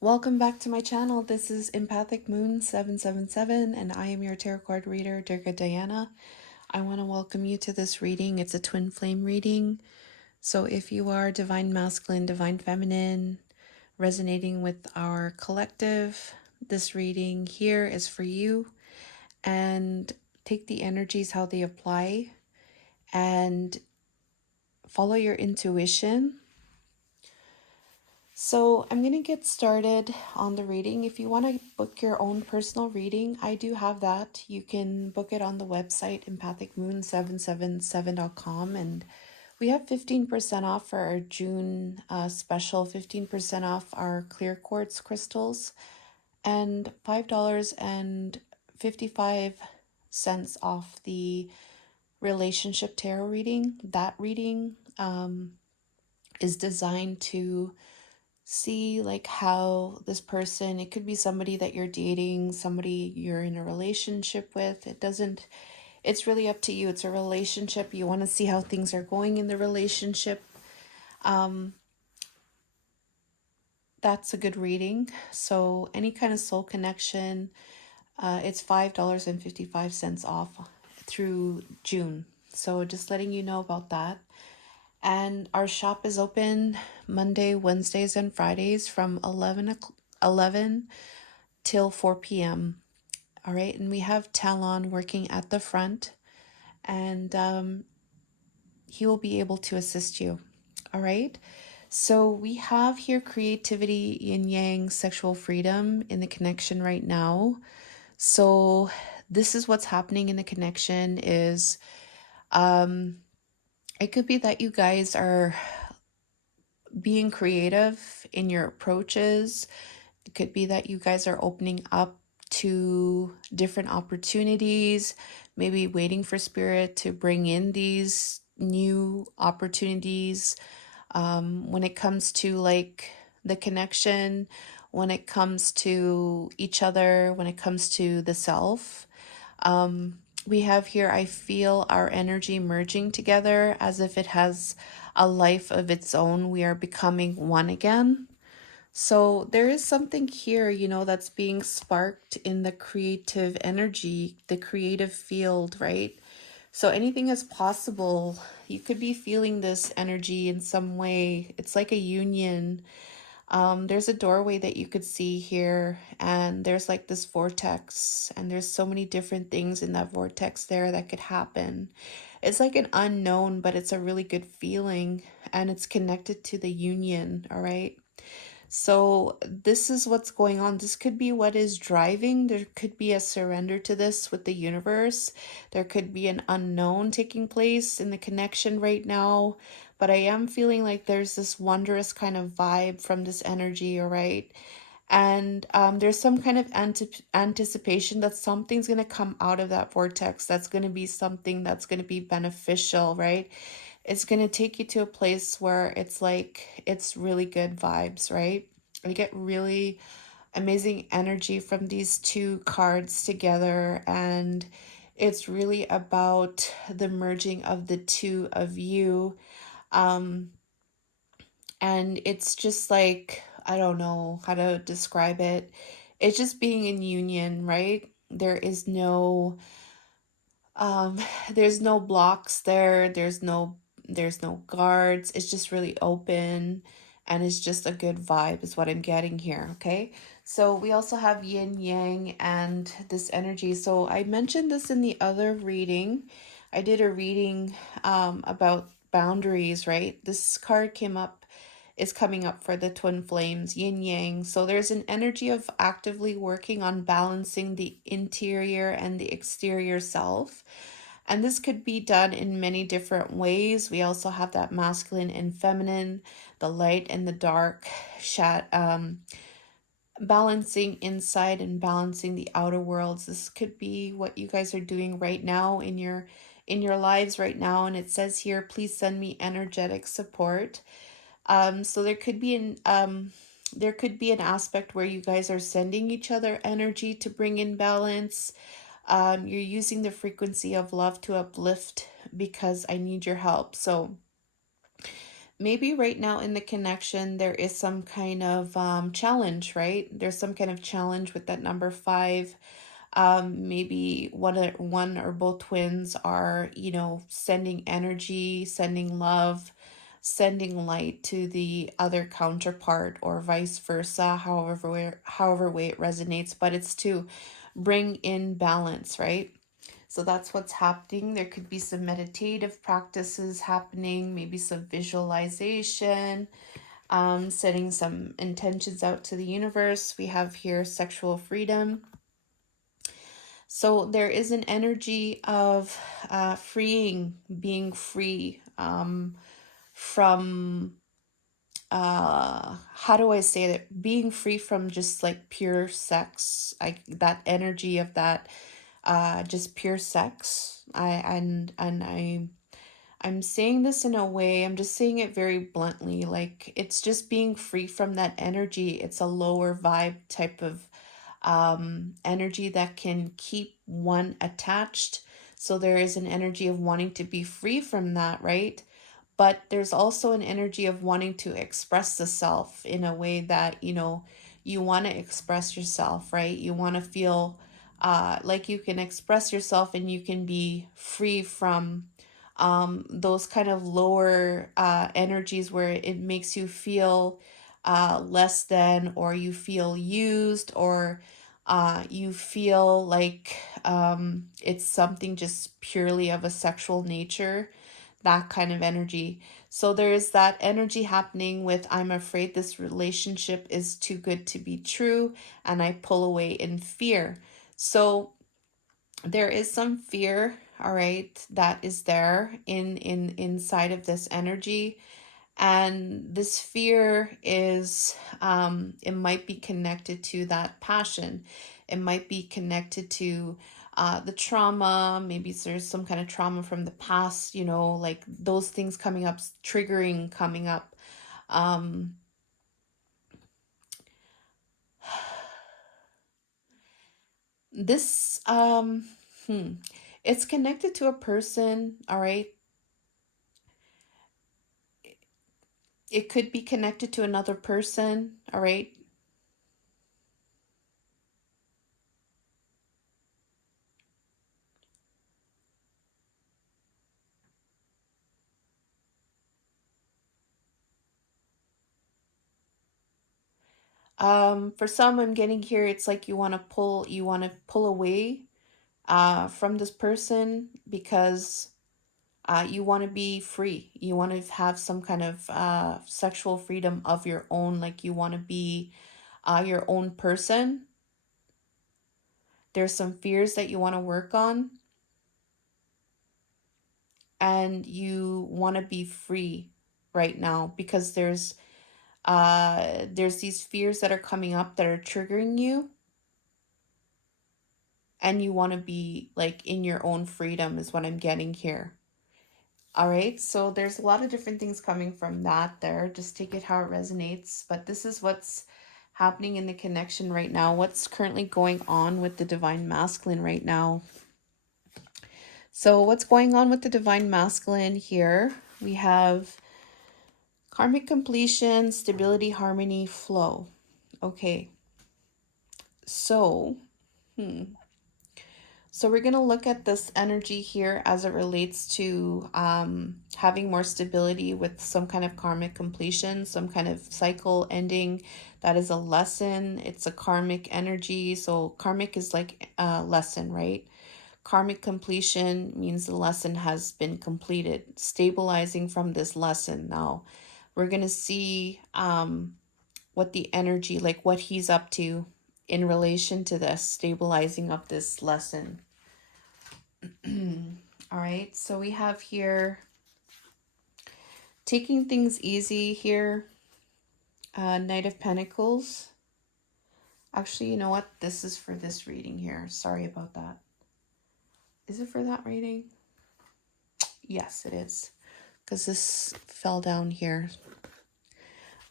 Welcome back to my channel. This is Empathic Moon 777 and I am your tarot card reader, Durga Diana. I want to welcome you to this reading. It's a twin flame reading. So if you are divine masculine, divine feminine, resonating with our collective, this reading here is for you. And take the energies how they apply and follow your intuition. So I'm going to get started on the reading. If you want to book your own personal reading, I do have that. You can book it on the website, empathicmoon777.com. And we have 15% off for our June special, 15% off our clear quartz crystals, and $5.55 off the relationship tarot reading. That reading is designed to see like how this person, it could be somebody that you're dating, somebody you're in a relationship with. It's really up to you. It's a relationship. You want to see how things are going in the relationship. That's a good reading. So any kind of soul connection, it's $5.55 off through June. So just letting you know about that. And our shop is open Monday, Wednesdays, and Fridays from 11 till 4 p.m. All right. And we have Talon working at the front, and he will be able to assist you. All right. So we have here creativity, yin yang, sexual freedom in the connection right now. So this is what's happening in the connection is it could be that you guys are being creative in your approaches. It could be that you guys are opening up to different opportunities, maybe waiting for spirit to bring in these new opportunities. When it comes to like the connection, when it comes to each other, when it comes to the self. We have here, I feel our energy merging together as if it has a life of its own. We are becoming one again. So there is something here, that's being sparked in the creative energy, the creative field, right? So anything is possible. You could be feeling this energy in some way. It's like a union. There's a doorway that you could see here, and there's like this vortex, and there's so many different things in that vortex there that could happen. It's like an unknown, but it's a really good feeling, and it's connected to the union, all right? So this is what's going on. This could be what is driving. There could be a surrender to this with the universe. There could be an unknown taking place in the connection right now. But I am feeling like there's this wondrous kind of vibe from this energy, all right? And there's some kind of anticipation that something's going to come out of that vortex. That's going to be something that's going to be beneficial, right? It's going to take you to a place where it's like, it's really good vibes, right? I get really amazing energy from these two cards together, and it's really about the merging of the two of you. And it's just like, I don't know how to describe it. It's just being in union, right? Um there's no blocks there. There's no guards. It's just really open, and it's just a good vibe is what I'm getting here, okay? So we also have yin yang and this energy. So I mentioned this in the other reading. I did a reading about boundaries, right? This card is coming up for the twin flames, yin yang. So there's an energy of actively working on balancing the interior and the exterior self. And this could be done in many different ways. We also have that masculine and feminine, the light and the dark, balancing inside and balancing the outer worlds. This could be what you guys are doing right now in your lives right now. And it says here, please send me energetic support. So there could be an aspect where you guys are sending each other energy to bring in balance. You're using the frequency of love to uplift because I need your help. So maybe right now in the connection, there is some kind of challenge, right? There's some kind of challenge with that number five. Maybe one or both twins are, you know, sending energy, sending love, sending light to the other counterpart, or vice versa, however way it resonates, but it's to bring in balance, right? So that's what's happening. There could be some meditative practices happening, maybe some visualization, setting some intentions out to the universe. We have here sexual freedom. So there is an energy of freeing, being free from, how do I say that? Being free from just like pure sex, like that energy of that, just pure sex. I'm saying this in a way, I'm just saying it very bluntly, like it's just being free from that energy. It's a lower vibe type of energy that can keep one attached. So there is an energy of wanting to be free from that, right? But there's also an energy of wanting to express the self in a way that, you know, you want to express yourself, right? You want to feel like you can express yourself and you can be free from those kind of lower energies where it makes you feel less than, or you feel used, or you feel like it's something just purely of a sexual nature, that kind of energy. So there's that energy happening with, I'm afraid this relationship is too good to be true, and I pull away in fear. So there is some fear, all right, that is there in inside of this energy. And this fear is, it might be connected to that passion. It might be connected to the trauma. Maybe there's some kind of trauma from the past, you know, like those things coming up, triggering coming up. Um, this, it's connected to a person, all right? It could be connected to another person, all right? For some, I'm getting here, it's like you want to pull away from this person because you want to be free. You want to have some kind of sexual freedom of your own, like you want to be your own person. There's some fears that you want to work on, and you want to be free right now because there's these fears that are coming up that are triggering you, and you want to be like in your own freedom is what I'm getting here. All right, so there's a lot of different things coming from that there. Just take it how it resonates. But this is what's happening in the connection right now. What's currently going on with the divine masculine right now. So what's going on with the divine masculine here? We have karmic completion, stability, harmony, flow. Okay, so, So we're going to look at this energy here as it relates to having more stability with some kind of karmic completion, some kind of cycle ending. That is a lesson. It's a karmic energy. So karmic is like a lesson, right? Karmic completion means the lesson has been completed, stabilizing from this lesson. Now we're going to see what the energy, like what he's up to in relation to this stabilizing of this lesson. All right, so we have here taking things easy here, Knight of Pentacles. Actually, you know what? This is for this reading here. Sorry about that. Is it for that reading? Yes, it is. Because this fell down here.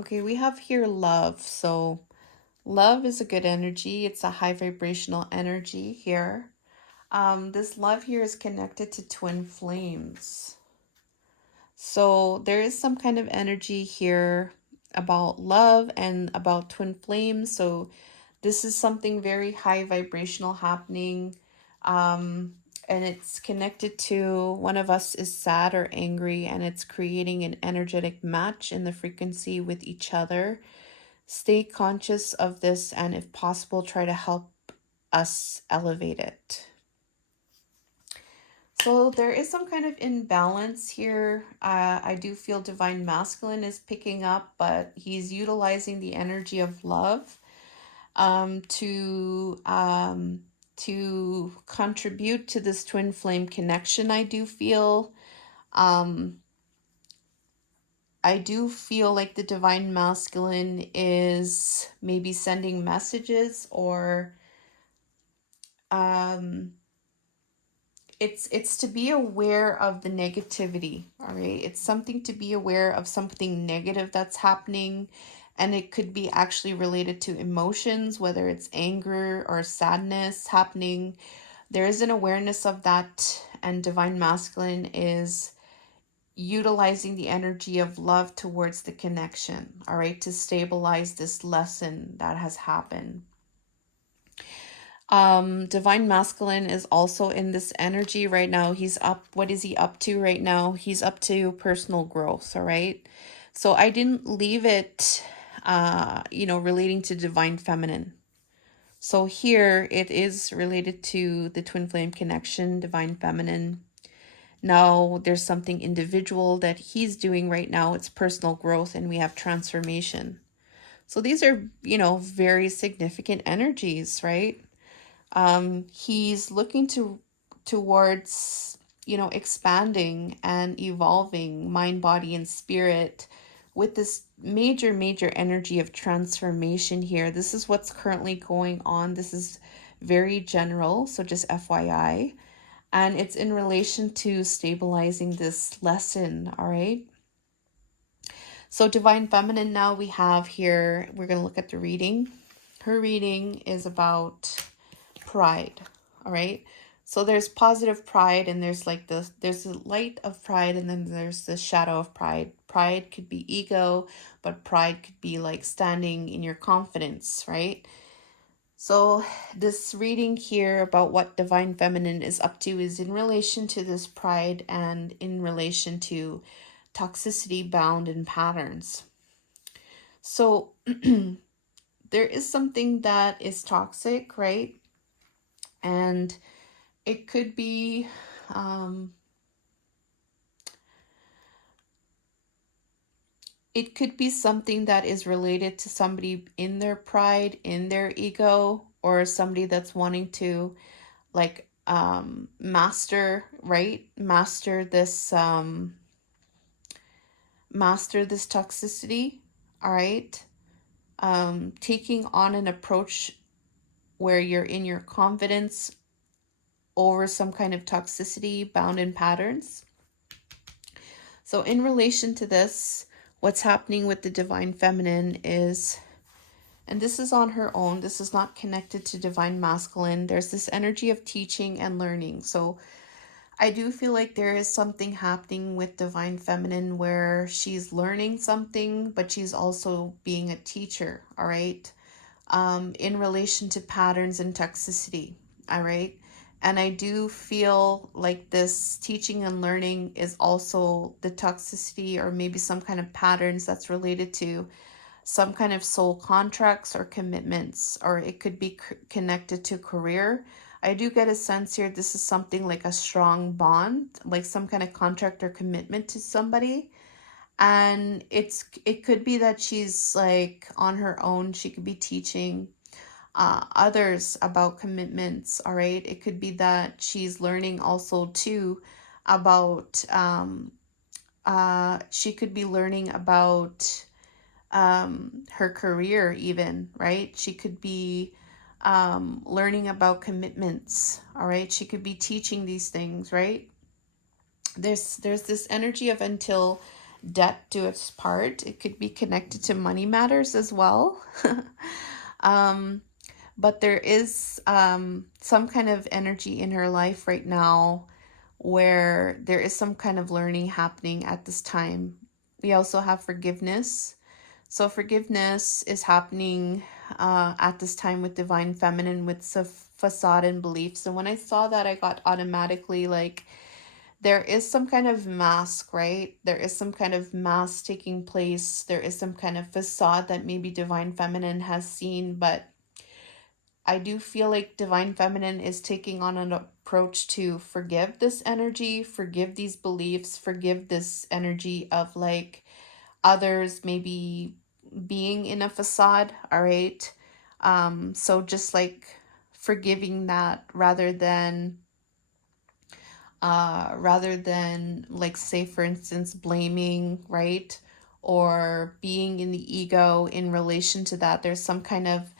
Okay, we have here love. So love is a good energy. It's a high vibrational energy here. This love here is connected to twin flames. So there is some kind of energy here about love and about twin flames. So this is something very high vibrational happening. And it's connected to one of us is sad or angry, and it's creating an energetic match in the frequency with each other. Stay conscious of this, and if possible, try to help us elevate it. So there is some kind of imbalance here. I do feel divine masculine is picking up, but he's utilizing the energy of love um, to um, to contribute to this twin flame connection. Um, I do feel like the divine masculine is maybe sending messages, or um, it's to be aware of the negativity. All right, it's something to be aware of something negative that's happening, and it could be actually related to emotions, whether it's anger or sadness happening. There is an awareness of that, and divine masculine is utilizing the energy of love towards the connection, all right, to stabilize this lesson that has happened. Divine masculine is also in this energy right now. He's up. What is he up to right now? He's up to personal growth, all right? So I didn't leave it relating to divine feminine. So here it is related to the twin flame connection, divine feminine. Now there's something individual that he's doing right now. It's personal growth, and we have transformation. So these are, very significant energies, right? He's looking towards, expanding and evolving mind, body, and spirit with this major energy of transformation here. This is what's currently going on. This is very general, so just FYI. And it's in relation to stabilizing this lesson, all right? So divine feminine, now we have here, we're going to look at the reading. Her reading is about pride, all right? So there's positive pride, and there's like there's the light of pride, and then there's the shadow of pride. Pride could be ego, but pride could be like standing in your confidence, right? So this reading here about what divine feminine is up to is in relation to this pride and in relation to toxicity bound in patterns. So there is something that is toxic, right? And it could be something that is related to somebody in their pride, in their ego, or somebody that's wanting to like master, right? Master this toxicity, all right? Taking on an approach where you're in your confidence over some kind of toxicity bound in patterns. So in relation to this, what's happening with the divine feminine is, and this is on her own, this is not connected to divine masculine, there's this energy of teaching and learning. So I do feel like there is something happening with divine feminine where she's learning something, but she's also being a teacher, all right? In relation to patterns and toxicity, all right? And I do feel like this teaching and learning is also the toxicity, or maybe some kind of patterns that's related to some kind of soul contracts or commitments, or it could be connected to career. I do get a sense here this is something like a strong bond, like some kind of contract or commitment to somebody. And it could be that she's like on her own. She could be teaching others about commitments, all right? It could be that she's learning also too about she could be learning about her career even, right? She could be learning about commitments, all right? She could be teaching these things, right? There's this energy of until death do its part. It could be connected to money matters as well. But there is some kind of energy in her life right now where there is some kind of learning happening at this time. We also have forgiveness. So forgiveness is happening at this time with divine feminine, with facade and beliefs. And when I saw that, I got automatically like, there is some kind of mask, right? There is some kind of mask taking place. There is some kind of facade that maybe divine feminine has seen, but I do feel like divine feminine is taking on an approach to forgive this energy, forgive these beliefs, forgive this energy of like others maybe being in a facade, all right? So just like forgiving that rather than like say for instance blaming, right? Or being in the ego in relation to that. There's some kind of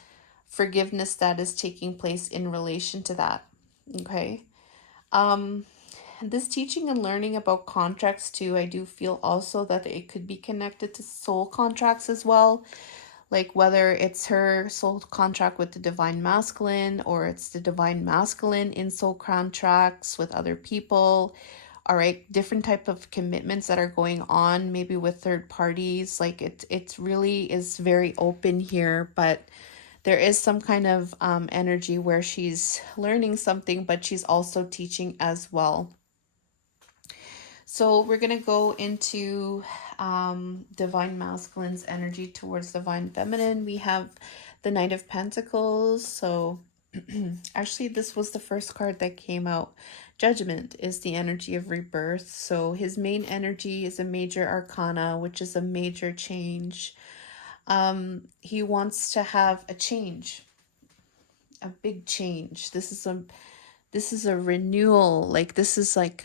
forgiveness that is taking place in relation to that. Okay. Um this teaching and learning about contracts too, I do feel also that it could be connected to soul contracts as well, like whether it's her soul contract with the divine masculine or it's the divine masculine in soul contracts with other people. All right, different type of commitments that are going on maybe with third parties. Like it really is very open here, but there is some kind of energy where she's learning something, but she's also teaching as well. So we're going to go into divine masculine's energy towards divine feminine. We have the Knight of Pentacles. So actually, this was the first card that came out. Judgment is the energy of rebirth. So his main energy is a major arcana, which is a major change. He wants to have a change, a big change. This is a renewal. Like this is like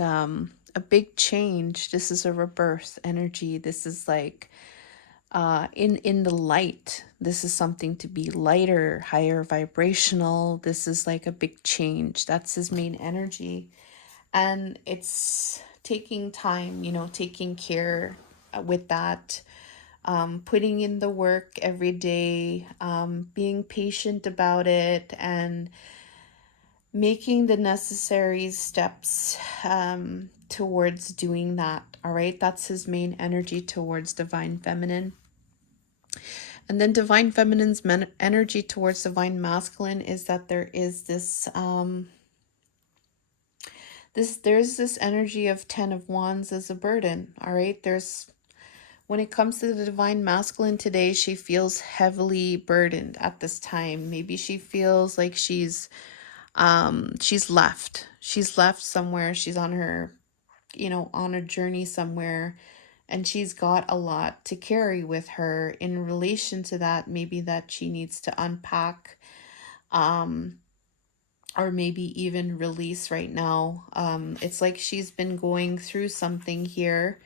a big change. This is a rebirth energy. This is like in the light. This is something to be lighter, higher vibrational. This is like a big change. That's his main energy. And it's taking time, taking care with that, putting in the work every day, being patient about it, and making the necessary steps towards doing that. All right, that's his main energy towards divine feminine. And then divine feminine's energy towards divine masculine is that there is there's this energy of 10 of wands as a burden. All right, when it comes to the divine masculine today, she feels heavily burdened at this time. Maybe she feels like she's left somewhere. She's on her on a journey somewhere, and she's got a lot to carry with her in relation to that. Maybe that she needs to unpack, or maybe even release right now. It's like she's been going through something here,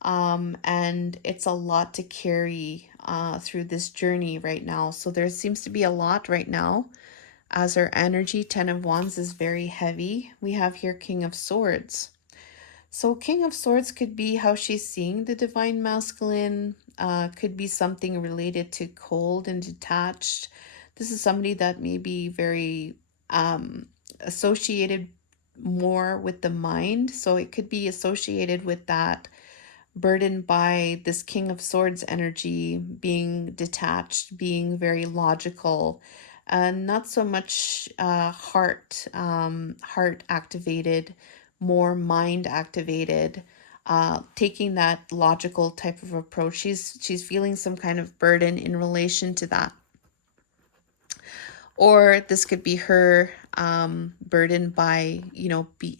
and it's a lot to carry through this journey right now. So there seems to be a lot right now, as her energy, 10 of wands, is very heavy. We have here King of Swords. So King of Swords could be how she's seeing the divine masculine, could be something related to cold and detached. This is somebody that may be very associated more with the mind. So it could be associated with that, burdened by this King of Swords energy, being detached, being very logical, and not so much heart activated, more mind activated, taking that logical type of approach. She's feeling some kind of burden in relation to that. Or this could be her burdened by,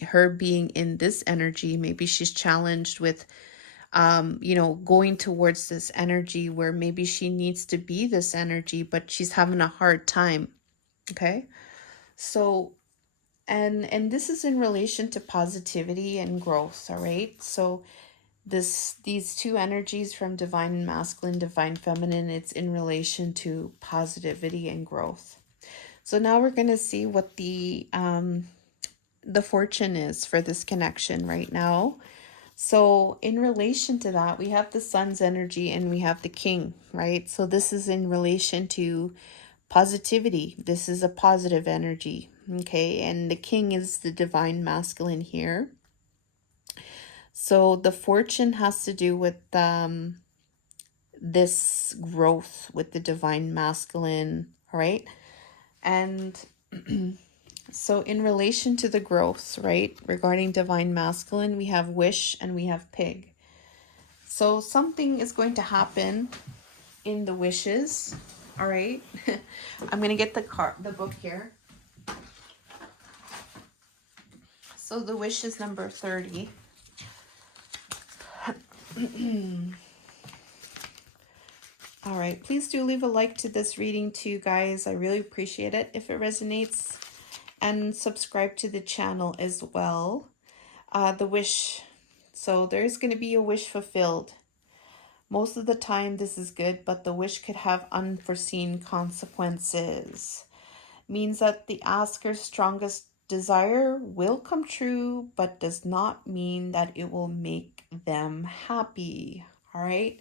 her being in this energy. Maybe she's challenged with going towards this energy where maybe she needs to be this energy, but she's having a hard time. Okay. So, and this is in relation to positivity and growth. All right. So these two energies from divine masculine, divine feminine, it's in relation to positivity and growth. So now we're going to see what the fortune is for this connection right now. So in relation to that, we have the sun's energy and we have the king, right? So this is in relation to positivity. This is a positive energy, okay? And the king is the divine masculine here. So the fortune has to do with this growth with the divine masculine, right? And so in relation to the growth, right, regarding divine masculine, we have wish and we have pig. So something is going to happen in the wishes, all right? I'm going to get the book here. So the wish is number 30. All right, please do leave a like to this reading too, guys. I really appreciate it if it resonates. And subscribe to the channel as well. The wish. So there's going to be a wish fulfilled. Most of the time this is good, but the wish could have unforeseen consequences. Means that the asker's strongest desire will come true, but does not mean that it will make them happy. All right.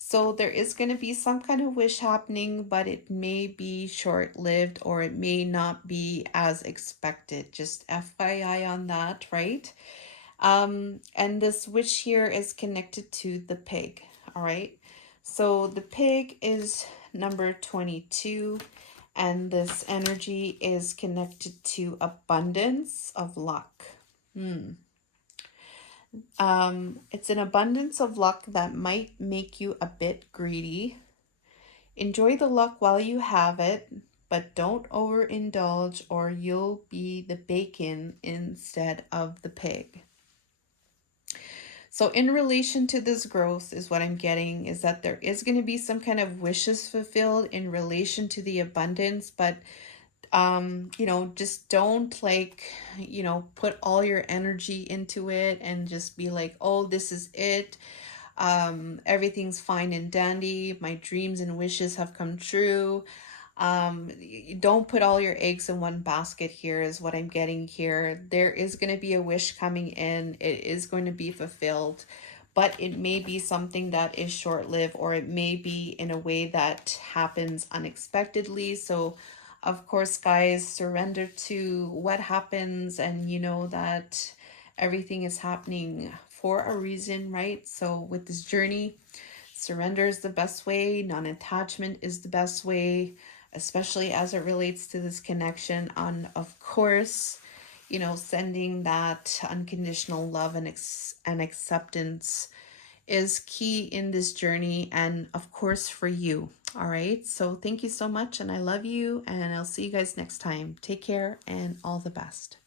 So there is going to be some kind of wish happening, but it may be short-lived or it may not be as expected. Just FYI on that, right? And this wish here is connected to the pig, all right? So the pig is number 22, and this energy is connected to abundance of luck. It's an abundance of luck that might make you a bit greedy. Enjoy the luck while you have it, but don't overindulge or you'll be the bacon instead of the pig. So in relation to this growth is what I'm getting is that there is going to be some kind of wishes fulfilled in relation to the abundance, but just don't put all your energy into it and just be like, oh, this is it. Everything's fine and dandy. My dreams and wishes have come true. Don't put all your eggs in one basket here is what I'm getting here. There is going to be a wish coming in. It is going to be fulfilled, but it may be something that is short-lived, or it may be in a way that happens unexpectedly. So of course, guys, surrender to what happens, and you know that everything is happening for a reason, right? So with this journey, surrender is the best way. Non-attachment is the best way, especially as it relates to this connection. On, of course, sending that unconditional love and acceptance is key in this journey, and of course for you. All right, so thank you so much, and I love you, and I'll see you guys next time. Take care and all the best.